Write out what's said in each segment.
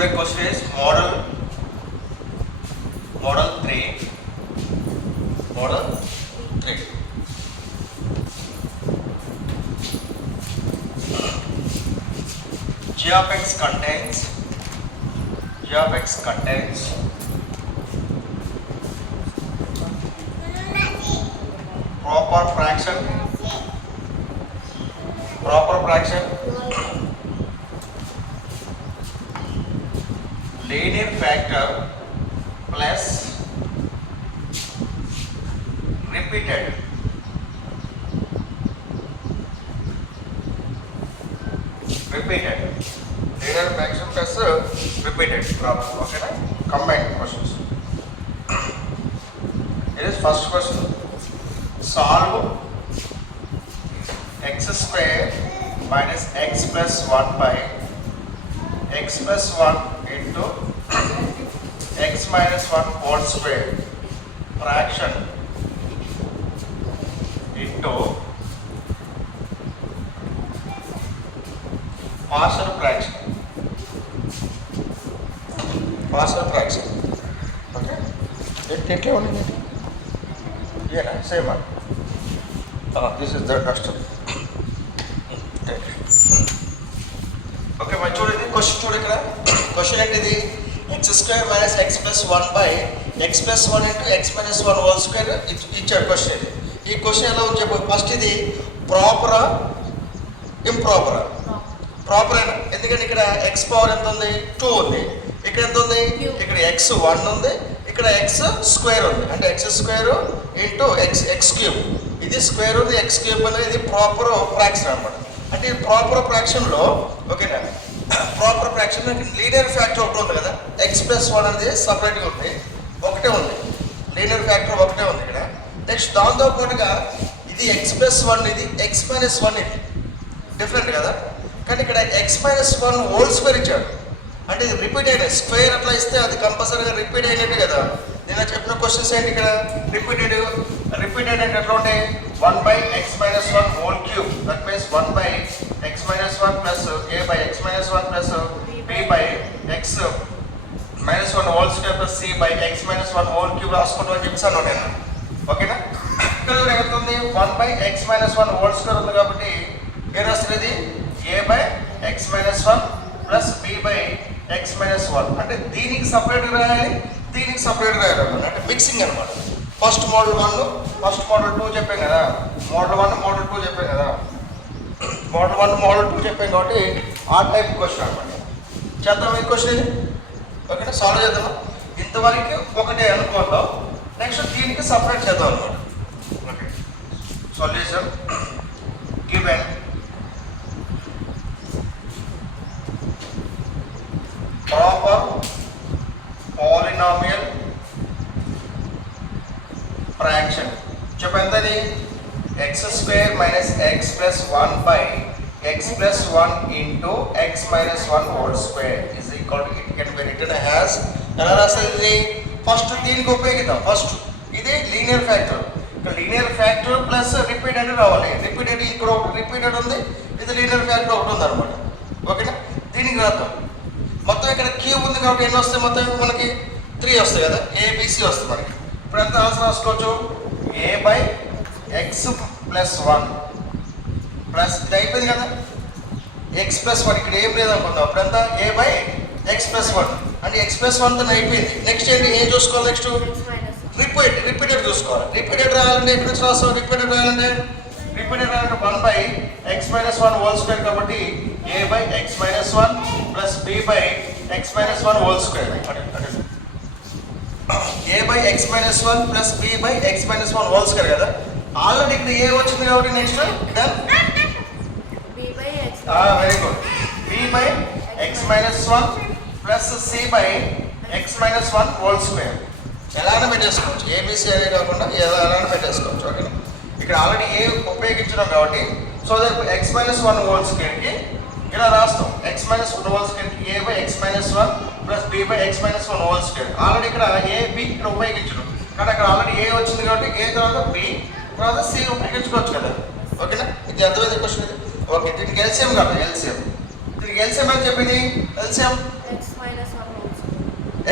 Today question is model 3. G of x contains proper fraction linear factor plus repeated linear fraction plus repeated problem. Okay na? Combined questions. It is first question. Solve x square minus x plus 1 by x plus 1 into x minus 1 whole square fraction into partial fraction. Okay. It only. Yeah, same one. This is the question. Okay, my children, question ఏంటిది? x square minus x plus 1 by x plus 1 into x minus 1 whole square ఇచ్చాడు question ఇది. ఈ question ఎలా ఉంది చెప్పు. First ఇది ప్రాపరా ఇంప్రాపరా? Proper అయినా, ఎందుకంటే ఇక్కడ x పవర్ ఎంత ఉంది? 2 ఉంది. ఇక్కడ ఎంత ఉంది? ఇక్కడ x 1 ఉంది, ఇక్కడ x స్క్వేర్ ఉంది. అంటే x square into x cube. ఇది స్క్వేర్ ఉంది, x క్యూబ్ అనేది ఇది ప్రాపర్ ఫ్రాక్షన్ అనమాట. అంటే ఇది ప్రాపర్ ఫ్రాక్షన్లో ఓకేనా, ప్రాపర్ ఫ్రాక్షన్ లీనియర్ ఫ్యాక్టర్ ఒకటి ఉంది కదా, x ప్లస్ 1 అనేది సపరేట్గా ఉంది, ఒకటే ఉంది లీనియర్ ఫ్యాక్టర్ ఒకటే ఉంది ఇక్కడ. నెక్స్ట్ దాంతో పాటుగా ఇది x ప్లస్ 1, ఇది x మైనస్ 1, ఇది డిఫరెంట్ కదా. కానీ ఇక్కడ x మైనస్ 1 హోల్ స్క్వేర్ ఇచ్చాడు, అంటే ఇది రిపీట్ అయిన స్క్వేర్ అట్లా ఇస్తే అది కంపల్సరీగా రిపీట్ అయినట్టు కదా. నేను చెప్పిన క్వశ్చన్స్ ఏంటి ఇక్కడ? రిపీటెడ్ అంటే ఎట్లా ఉంటాయి? 1 by x minus 1 whole cube, that means 1 by x minus 1 plus a by x minus 1 plus b by x minus 1 whole square plus c by x minus 1 whole cube రాసుకుంటూ అని చెప్పేసాను నేను. ఓకేనా? ఇక్కడ కూడా ఎంత ఉంది? 1 by x minus 1 whole square ఉంది కాబట్టి ఏం రాస్తుంది? a by x minus 1 plus b by x minus 1. అంటే దీనికి సపరేట్గా రాయాలి, దీనికి సపరేట్గా రాయాలి, అంటే మిక్సింగ్ అనమాట. ఫస్ట్ మోడల్ 1, ఫస్ట్ మోడల్ 2 చెప్పాం కదా, మోడల్ 1 మోడల్ 2 చెప్పాం కదా, మోడల్ 1 మోడల్ 2 చెప్పాం కాబట్టి ఆ టైప్ క్వశ్చన్ అనమాట. చేద్దాం ఈ క్వశ్చన్ ఇది. ఓకేనా, సాల్వ్ చేద్దామా? ఇంతవరకు ఒకటే అనుకుందాం, నెక్స్ట్ దీనికి సపరేట్ చేద్దాం అనమాట. Okay, solution given proper polynomial fraction. చెప్పండి, x square minus x plus 1 by x plus 1 into x minus 1 whole square is equal to, it can be written as, ఎలా రాస్తుంది? ఫస్ట్ దీనికి ఉపయోగిద్దాం. ఫస్ట్ ఇది linear factor, ఇక్కడ linear factor plus repeated రావాలి. Repeated ఇక్కడ ఒకటి రిపీటెడ్ ఉంది, ఇది లీనియర్ ఫ్యాక్టర్ ఒకటి ఉంది అనమాట. ఓకేనా, దీనికి రాద్దాం. మొత్తం ఇక్కడ క్యూబ్ ఉంది కాబట్టి ఎన్ని వస్తాయి? మొత్తం మనకి 3 వస్తాయి కదా, ఏబిసి వస్తుంది మనకి. ఇప్పుడు ఎంత ఆన్సర్ రాసుకోవచ్చు? a by X plus 1 plus ఇది అయిపోయింది కదా, ఎక్స్ ప్లస్ 1 ఇక్కడ ఏం లేదు అనుకుందాం. అప్పుడు ఎంత? a బై ఎక్స్ ప్లస్ 1 అంటే ఎక్స్ ప్లస్ 1 తో అయిపోయింది. నెక్స్ట్ ఏంటి? ఏం చూసుకోవాలి? నెక్స్ట్ రిపీటెడ్ చూసుకోవాలి. రిపీటెడ్ రాయాలంటే ఎక్కడ నుంచి రాస్తాం? రిపీటెడ్ రాయాలంటే 1 by X minus 1 whole square కాబట్టి a by X minus 1 plus b by X minus 1 whole square. a by X minus 1 plus b by X minus 1 whole square కదా. Already ఇక్కడ a వచ్చింది కాబట్టి next done very good. b by X minus 1 plus c by X minus 1 whole square. ఎలాగైనా పెట్టేసుకోవచ్చు, ABC అనే కాకుండా ఎలాగైనా పెట్టేసుకోవచ్చు. ఓకేనా, ఇక్కడ ఆల్రెడీ ఏ ఉపయోగించడం కాబట్టి so that X minus 1 whole స్క్వేర్కి ఇలా రాస్తాం. ఎక్స్ మైనస్ 1 హోల్ స్క్వేర్కి a by X minus 1 plus b by X minus 1 whole square. Already ఇక్కడ ఏ బి ఇక్కడ ఉపయోగించడం కానీ అక్కడ ఆల్రెడీ ఏ వచ్చింది కాబట్టి ఏ తర్వాత బి తర్వాత సి ఉపయోగించుకోవచ్చు కదా. ఓకేనా, ఇది అర్థమైంది క్వశ్చన్ ఇది. ఓకే, దీనికి ఎల్సిఎం కాదు, ఎల్సిఎం. దీనికి ఎల్సిఎం అని చెప్పింది. LCM x minus 1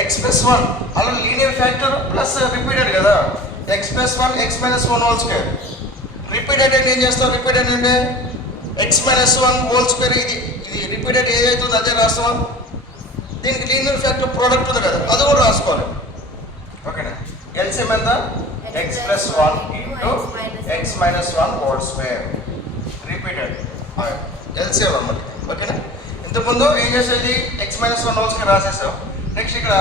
x plus 1 అలా లీనియర్ ఫ్యాక్టర్ ప్లస్ రిపీటెడ్ కదా, x plus 1 x minus 1 whole square. Repeated అంటే ఏం చేస్తాం, రిపీటెడ్ అంటే x minus 1 హోల్ స్క్వేర్, ఇది రిపీటెడ్ ఏదైతుందో అదే రాస్తామా. దీనికి లీనియర్ ఫ్యాక్టర్ ప్రోడక్ట్ ఉంది కదా, అది కూడా రాసుకోవాలి. ఓకేనా, ఎల్సిఎం ఎంత, x plus 1 into x minus 1 whole square repeated LCM అన్నమాట. ఓకేనా, ఇంతకుముందు ఏం చేసేది x minus 1 హోల్ స్క్వేర్ రాసేసాం. నెక్స్ట్ ఇక్కడ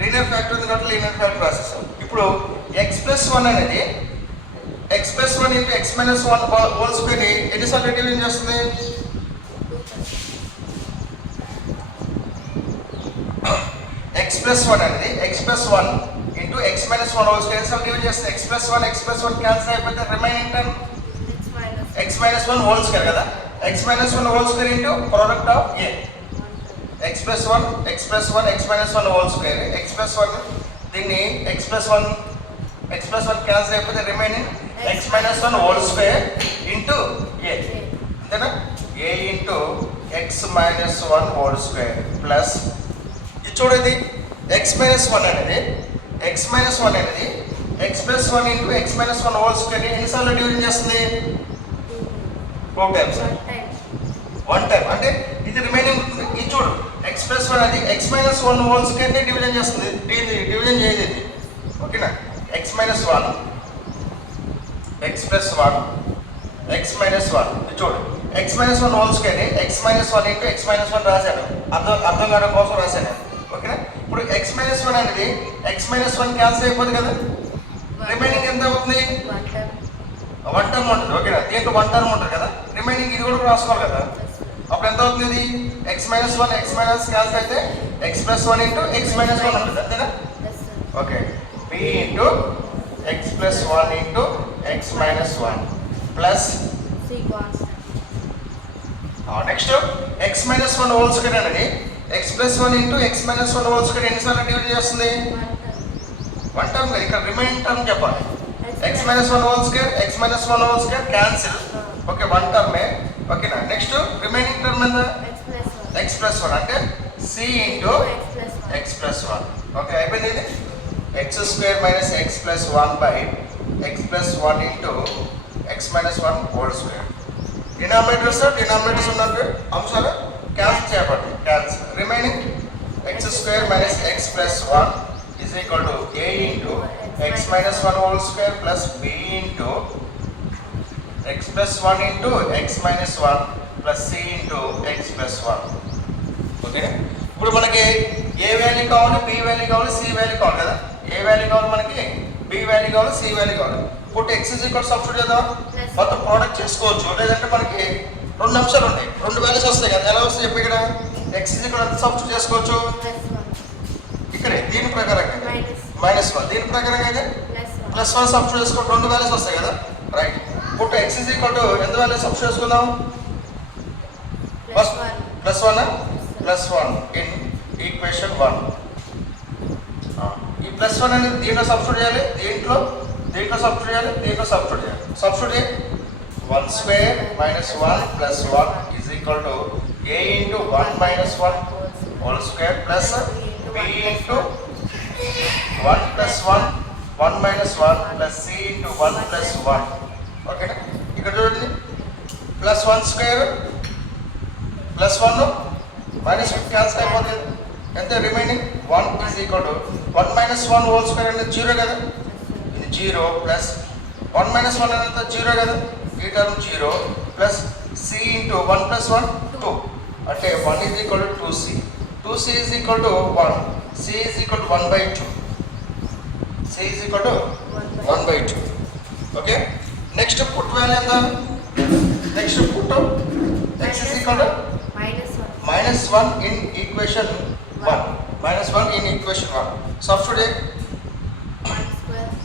లీనియర్ ఫ్యాక్టర్ ఉంది కాబట్టి లీనియర్ ఫ్యాక్టర్ రాసేసాం. ఇప్పుడు x plus 1 అనేది x plus 1 into x minus 1 whole square ని ఎన్నిసార్లు డివిజన్ చేస్తుంది, x plus 1 అనేది x plus 1 into x minus 1 whole square ఎన్నిసార్లు డివిజన్ చేస్తుంది, x plus 1 క్యాన్సిల్ అయిపోతే remaining term x minus 1 whole square కదా, x minus 1 whole square into product of a, x plus 1 x minus 1 whole square, x plus 1 దీన్ని x plus 1 cancel అయిపోతే remaining x minus 1 whole square into a, అంతేనా, a into x minus 1 whole square plus ఇది చూడండి x minus 1 అనేది x plus 1 into x minus 1 whole square ఎన్నిసార్లు division చేస్తుంది, 2 times, 1 time. అంటే ఇది రిమైనింగ్ ఇది చూడు x plus 1 అది x minus 1 హోల్ స్క్వేర్ ని డివిజన్ చేస్తుంది, డివిజన్ చేయదు ఇది. ఓకేనా, x minus 1 x plus 1 x minus 1 ఇది చూడు x minus 1 హోల్ స్క్వేర్ ని x minus 1 into x minus 1 రాశాను, అర్థం కావడం కోసం రాశాను. ఓకేనా, ఇప్పుడు x minus 1 అనేది x minus 1 క్యాన్సిల్ అయిపోతుంది కదా, రిమైనింగ్ ఎంత అవుతుంది, 1 టర్మ్ ఉంటుంది. ఓకేనా, దీంట్లో 1 టర్మ్ ఉంటుంది కదా, రిమైనింగ్ ఇది కూడా రాసుకోవాలి కదా. అప్పుడు ఎంత అవుతుంది, ఇది x minus 1 x minus cancel అయితే x plus 1 into x minus 1 ఉంటుంది, అంతేనా. Okay, b into x plus 1 into x minus 1 plus next x minus 1 whole square అనేది x plus 1 into x minus 1 whole square ఎన్నిసార్లు divide చేస్తుంది, 1 term కదా, ఇక్కడ remaining term చెప్పాలి. x minus 1 whole square x minus 1 whole square cancel, okay 1 టర్మే. ఓకేనా, next remaining term ఎంత, x plus 1 అంటే c into x plus 1. Okay, అయిపోయింది. ఇది x square minus x plus 1 by x plus 1 into x minus 1 whole square. Denominators ఉన్నట్టు అంశాలు cancel చేయబడి cancel, remaining x square minus x plus 1 is equal to a into x minus 1 whole square plus b into x plus 1 into x minus 1 plus c into x plus 1. Okay, ఇప్పుడు మనకి ఏ value కావాలి, B value కావాలి, C value కావాలి కదా. ఏ value కావాలి మనకి, B value కావాలి, C value కావాలి. ఇప్పుడు x is equal to substitute చేద్దాం, మొత్తం ప్రోడక్ట్ చేసుకోవచ్చు. లేదంటే మనకి 2 అంశాలు ఉంటాయి, 2 వాల్యూస్ వస్తాయి కదా, ఎలా వస్తాయి చెప్పి ఇక్కడ x is equal to substitute చేసుకోవచ్చు. ఇక్కడే దీని ప్రకారంగా -1, దీని ప్రకారంగా అయితే +1 సబ్స్టిట్యూట్ చేసుకోవచ్చు, 2 వాల్యూస్ వస్తాయి కదా, రైట్. ఇప్పుడు x is equal to ఎంత వాల్యూ సబ్స్టిట్యూట్ చేసుకుందాం, +1 ఇన్ ఈక్వేషన్ 1. ఈ +1 అనేది దీంట్లో సబ్స్టిట్యూట్ చేయాలి, దీంట్లో సబ్స్టిట్యూట్ చేయాలి, దీంట్లో సబ్స్టిట్యూట్ చేయాలి. సబ్స్టిట్యూట్ చేయాలి 1 square minus 1 plus 1 is equal to a into 1 minus 1 whole square plus b into 1 plus 1 1 minus 1 plus c into 1 plus 1. Okay, ఇక్కడ చూడండి +1 స్క్వేర్ +1 మైనస్ 1 క్యాన్సిల్ అయిపోతుంది, ఎంత remaining 1 is equal to 1 minus 1 whole square అనేది 0 కదా, ఇది 0 plus 1 minus 1 అనేది 0 కదా, ఈ term 0 plus c into 1 plus 1 2 అంటే 1 is equal to 2c, 2c is equal to 1, c is equal to 1/2, c is equal to 1/2. Okay, next put value ఎంత, next put x is equal to -1 in equation 1, -1 in equation 1. Substitute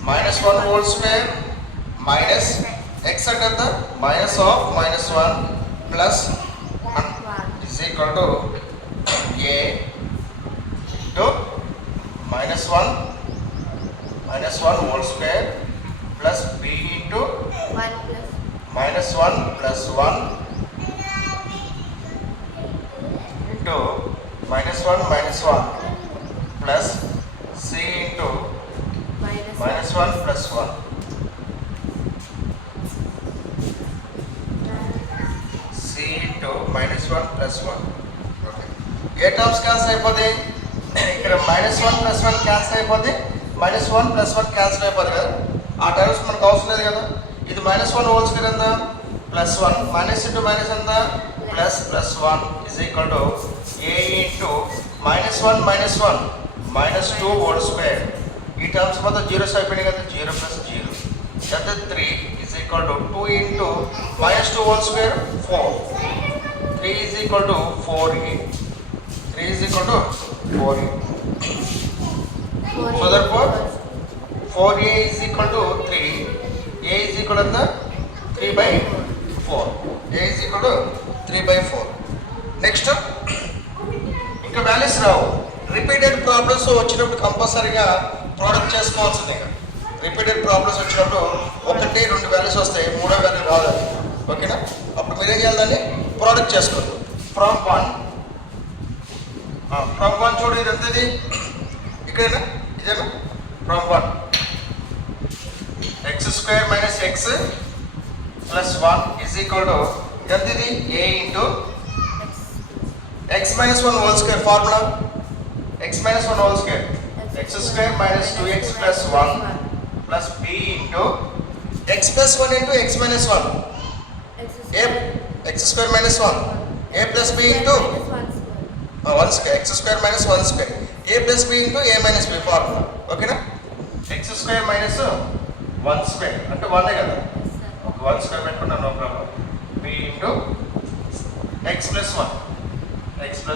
-1 whole square minus x under the minus of -1 plus 1 is equal to a to -1 whole square plus b into -1 plus 1 into -1 plus plus 1 c into -1 plus 1. Okay, ఏ terms cancel అయిపోతాయి? ఇక్కడ -1 plus 1 cancel అయిపోద్ది, -1 plus 1 cancel అయిపోద్ది కదా. ఆ terms మనకు అవసరం లేదు కదా. ఇది -1 హోల్ స్క్వేర్ ఎంత? +1. మైనస్ ఇంటూ మైనస్ ఎంత? +1 is equal to a into -1 -2 whole square. ఈ టర్మ్స్ మొత్తం జీరోస్ అయిపోయినాయి కదా. 0 + 0 ఎంత? 3 is equal to 2 into -2 whole square 4. 3 is equal to 4a. 3 is equal to 4a. So therefore 4a is equal to 3. a is equal to 3/4. a is equal to 3/4. Next ఇంకా values రావు. Repeated problems వచ్చినప్పుడు కంపల్సరీగా product చేసుకోవాల్సిందే. Repeated problems వచ్చినప్పుడు 1, 2 values వస్తాయి, 3వ value రాదు. ఓకేనా? అప్పుడు మీరేం చేయాలి? దాన్ని ప్రోడక్ట్ చేసుకోండి. ఫ్రమ్ 1 చూడు, ఇది ఎంత? ఇది ఇక్కడేనా? ఇదేనా? From 1 x² - x + 1 is equal to ఎంత? ఇది a into x - 1 whole square. Formula x - 1 whole square x² - 2x + 1 plus b into x + 1 into x - 1 a x² - 1 a plus b into 1 square x² - 1 square a plus b into a minus b formula. ఓకేనా? x² - 1 square అంటే 1 కదా. 1 square పెట్టుకున్నాను, no problem. b into x + 1 x²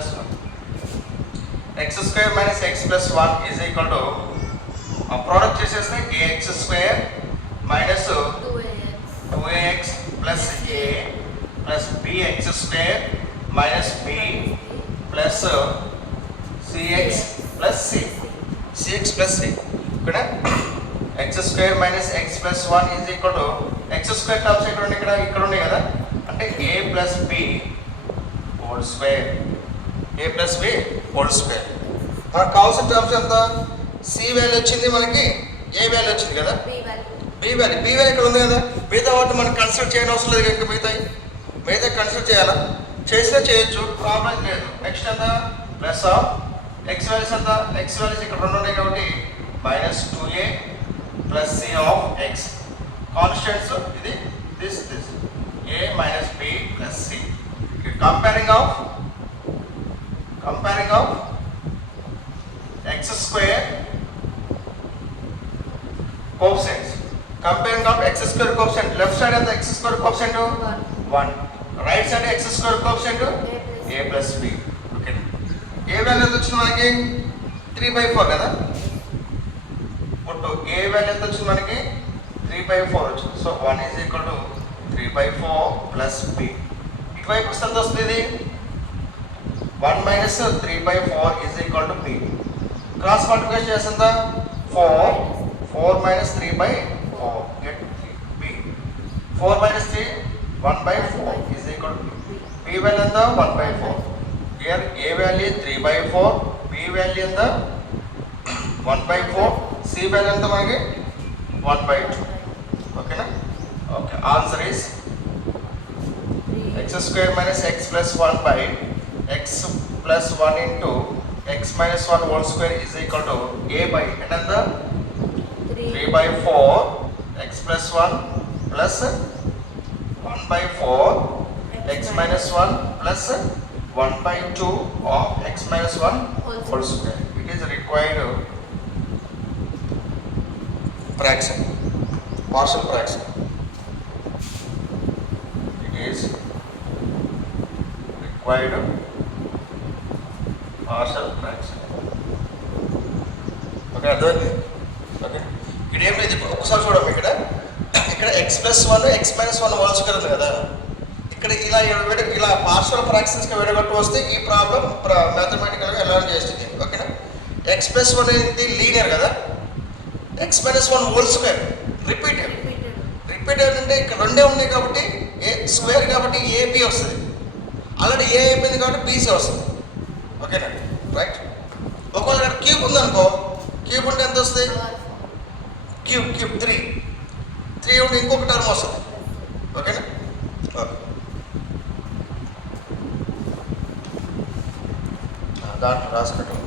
- x + 1 is equal to product చేసేస్తే ax² - 2ax plus a plus bx² - b plus cx plus c. cx plus c. ఇక్కడ x² - x + 1 is equal to x² terms ఇక్కడ ఉన్నాయి కదా. అంటే a plus b whole square. a plus b whole square. మనకు కావాల్సిన terms ఎంత? c value వచ్చింది, మనకి a వాల్యూ వచ్చింది కదా. b వాల్యూ ఇక్కడ ఉంది కదా. మిగతా వాటిని మనం కన్సిడర్ చేయని అవసరం లేదు కనుక మిగతా కన్సిడర్ చేయాలా? చేసినా చేయొచ్చు, ప్రాబ్లం లేదు. నెక్స్ట్ ఎంత? ప్లస్ ఆఫ్ x వాల్యూస్ ఎంత? x వాల్యూస్ ఇక్కడ 2 ఉన్నాయి కాబట్టి -2a plus c of x. Constants ఇది this a minus b plus c. Comparing of x² coefficients. Comparing of x² coefficient. Left side ఎంత? x² coefficient 1, right side x² coefficient a plus b. Okay, A value ఎంత వచ్చింది మనకి? 3/4 కదా. పుట్టు ఏ value ఎంత వచ్చింది మనకి? 3/4 వచ్చింది. So 1 is equal to 3/4 plus b. ఇటువైపు ఎంత వస్తుంది? 1 - 3/4 is equal to b. Cross multiplication చేస్తుందా? 4 - 3/4 get b. 4 - 3 1/4 is equal to b value ఎంత? 1/4. Here a value 3/4, b value ఎంత? 1/4, c వాల్యూ ఎంత మనకి? 1/2. ఓకేనా? Okay, answer is x² - x + 1 by x + 1 into x - 1 whole square is equal to a by another 3/4 x + 1 plus 1/4 x - 1 plus 1/2 of x - 1 whole square. It is required fraction, partial fraction. It is required partial fraction. Okay, అర్థమైంది. Okay, ఇక్కడ ఏం లేదు. ఒకసారి చూడండి, ఇక్కడ x + 1 x - 1 whole square ఉంది కదా. ఇక్కడ ఇలా పార్షియల్ ఫ్రాక్షన్స్గా విడగొట్టు వస్తే ఈ ప్రాబ్లం మ్యాథమెటికల్గా ఎలా చేస్తుంది. ఓకేనా? x + 1 అనేది లీనియర్ కదా. x - 1 హోల్ స్క్వేర్ రిపీటెడ్ అంటే ఇక్కడ 2 ఉన్నాయి కాబట్టి ఏ స్క్వేర్ కాబట్టి ab వస్తుంది. ఆల్రెడీ ఏ అయిపోయింది కాబట్టి bc వస్తుంది. ఓకేనా? రైట్. ఒకవేళ ఇక్కడ క్యూబ్ ఉందనుకో, క్యూబ్ ఉంటే ఎంత వస్తుంది? క్యూబ్ 3 ఉండి ఇంకొక టర్మ్ వస్తుంది. ఓకేనా? ఓకే, దాంట్లో రాసుకుంటాం.